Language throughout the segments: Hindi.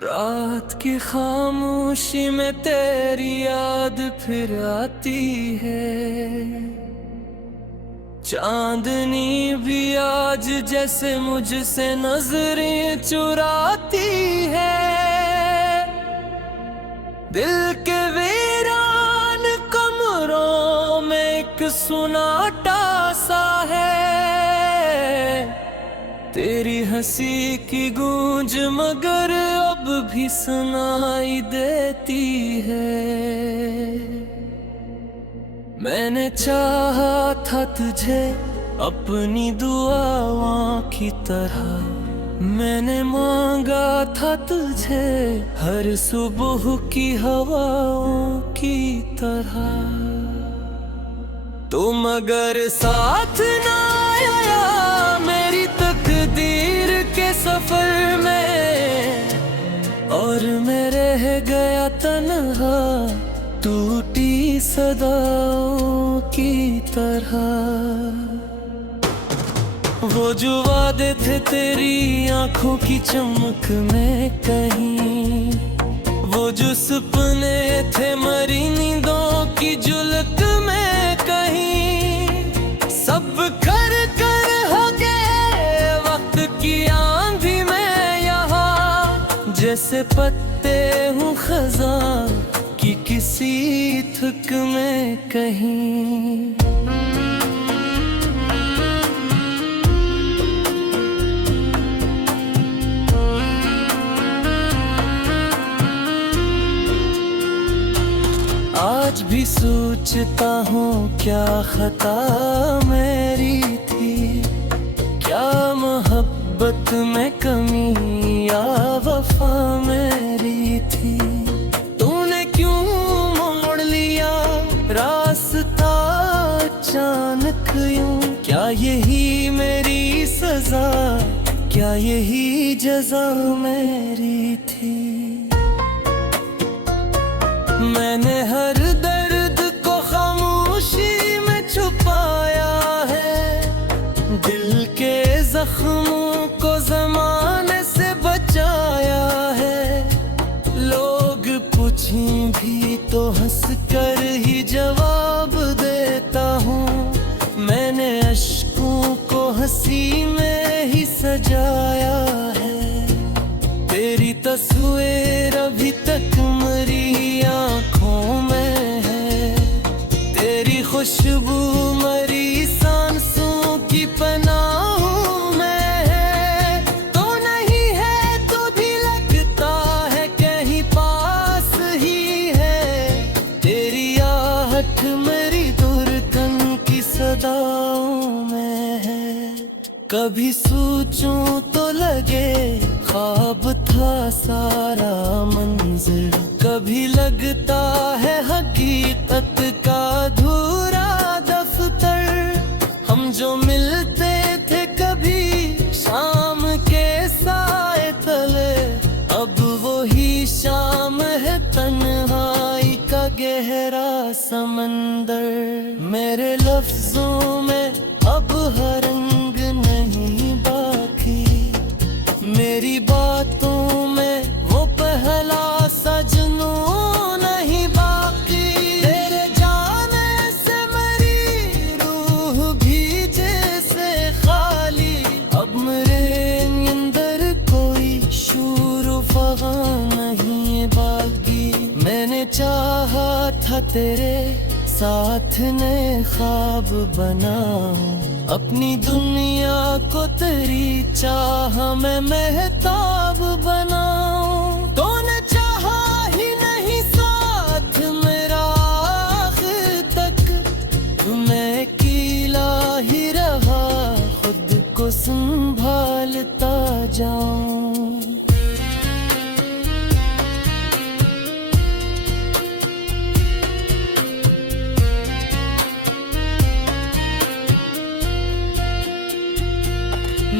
रात की खामोशी में तेरी याद फिर आती है। चांदनी भी आज जैसे मुझसे नजरें चुराती है। दिल के वीरान कमरों में एक सुनाटा सा है। तेरी हंसी की गूंज मगर अब भी सुनाई देती है। मैंने चाहा था तुझे अपनी दुआओं की तरह। मैंने मांगा था तुझे हर सुबह की हवाओं की तरह। तुम अगर साथ ना आया मेरी तकदीर के सफर में, और मैं रह गया तन्हा टूटी सदाओं की तरह। वो जो वादे थे तेरी आंखों की चमक में कहीं, वो जो सपने थे मरी नींदों की झुलक में कहीं, सब कर कर हो गए वक्त की आंधी में यहाँ। जैसे पत्ते हूँ खज़ां की किसी थक में कहीं। आज भी सोचता हूँ क्या खता मेरी थी, क्या मोहब्बत में कमी या वफा मेरी थी। तूने क्यों मोड़ लिया रास्ता अचानक यूं, क्या यही मेरी सजा, क्या यही जज़ा मेरी थी। मैंने हर दर्द को खामोशी में छुपाया है, दिल के जख्मों को ज़माने से बचाया है। लोग पूछें भी तो हंस कर ही जवाब देता हूँ, मैंने अश्कों को हंसी में ही सजाया है। तेरी तस्वीर अभी तक मेरी आँखों में है, तेरी खुशबू मरी सांसों की पनाहों में है। तो नहीं है तो भी लगता है कहीं पास ही है, तेरी आहट मेरी धड़कन की सदाओं में है। कभी सोचूं तो लगे ख्वाब था सारा मंज़िल, कभी लगता है हकीकत का अधूरा दफ्तर। हम जो मिलते थे कभी शाम के साए तले, अब वही शाम है तन्हाई का गहरा समंदर। मेरे लफ्जों में अब हर रंग नहीं बाकी, मेरी बातों में वो पहला सा जुनून नहीं बाकी। तेरे जाने से मेरी रूह भी जैसे खाली, अब मेरे अंदर कोई शूर फगा नहीं बाकी। मैंने चाहा था तेरे साथ ने ख्वाब बनाऊं, अपनी दुनिया को तेरी चाह में महताब बनाऊं। तूने चाहा ही नहीं साथ मेरा आखिर तक, मैं अकेला ही रहा खुद को संभालता जाऊं।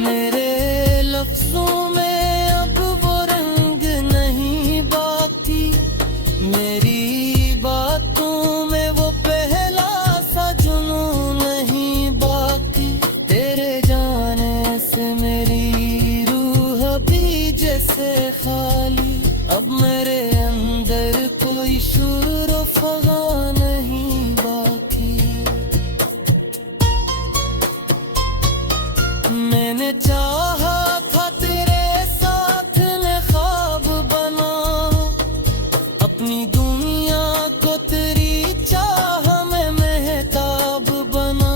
मेरे लफ्जों में अब वो रंग अब मेरे अंदर कोई शुर व फगा नहीं बाकी। मैंने चाहा था तेरे साथ ने ख्वाब बना, अपनी दुनिया को तेरी चाह में महताब बना।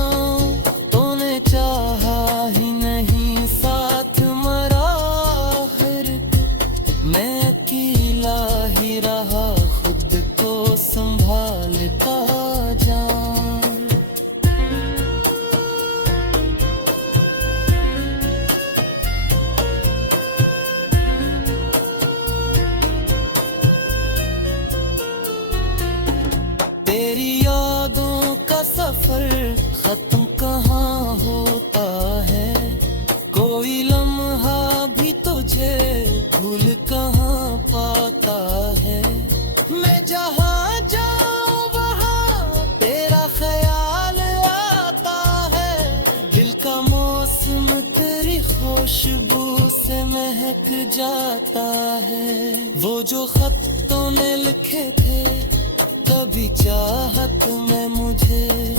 तूने चाहा ही नहीं साथ मरा हर को, मैं अकेला ही रहा खुद को संभालता जान। तेरी यादों का सफर खत्म कहाँ होता है, कोई लम्हा भी तुझे भूल कहाँ पाता है। मैं जहाँ जाऊँ वहाँ तेरा ख्याल आता है, दिल का मौसम तेरी खुशबू से महक जाता है। वो जो खत तूने लिखे थे कभी चाहत में मुझे,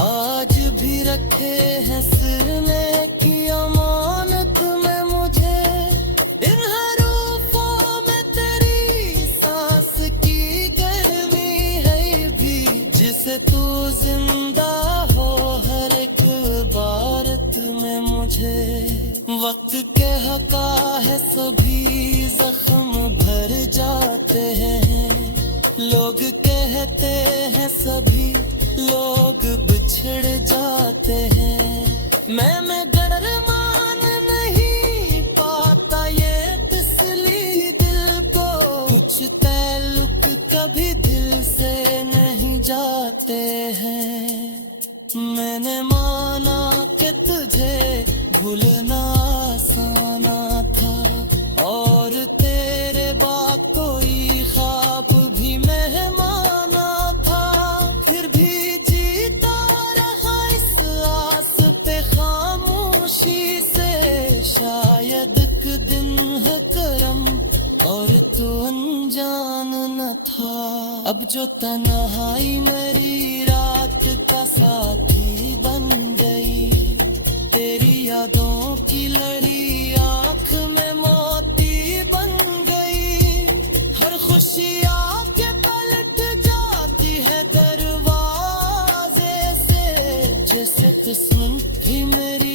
आज भी रखे हैं सिरने की अमानत में मुझे। इन हरूफों में तेरी सांस की गर्मी है भी, जिसे तू जिंदा हो हर एक बारत में मुझे। वक्त के हका है सभी जख्म भर जाते हैं, लोग कहते हैं सभी लोग बिछड़ जाते हैं। मैं डर मान नहीं पाता ये तसली दिल को, कुछ ताल्लुक कभी दिल से नहीं जाते हैं। मैंने माना कि तुझे भूलना आसान था, और तेरे बाद कोई ख्वाब भी मेहमाना था। फिर भी जीता रहा इस आस पे खामोशी से, शायद एक दिन है करम और तू अनजान न था। अब जो तन्हाई मेरी रात का साथी बन गई, तेरी यादों की लड़ी आँख में मोती बन गई। हर खुशी आके पलट जाती है दरवाजे से, जैसे किस्मत भी मेरी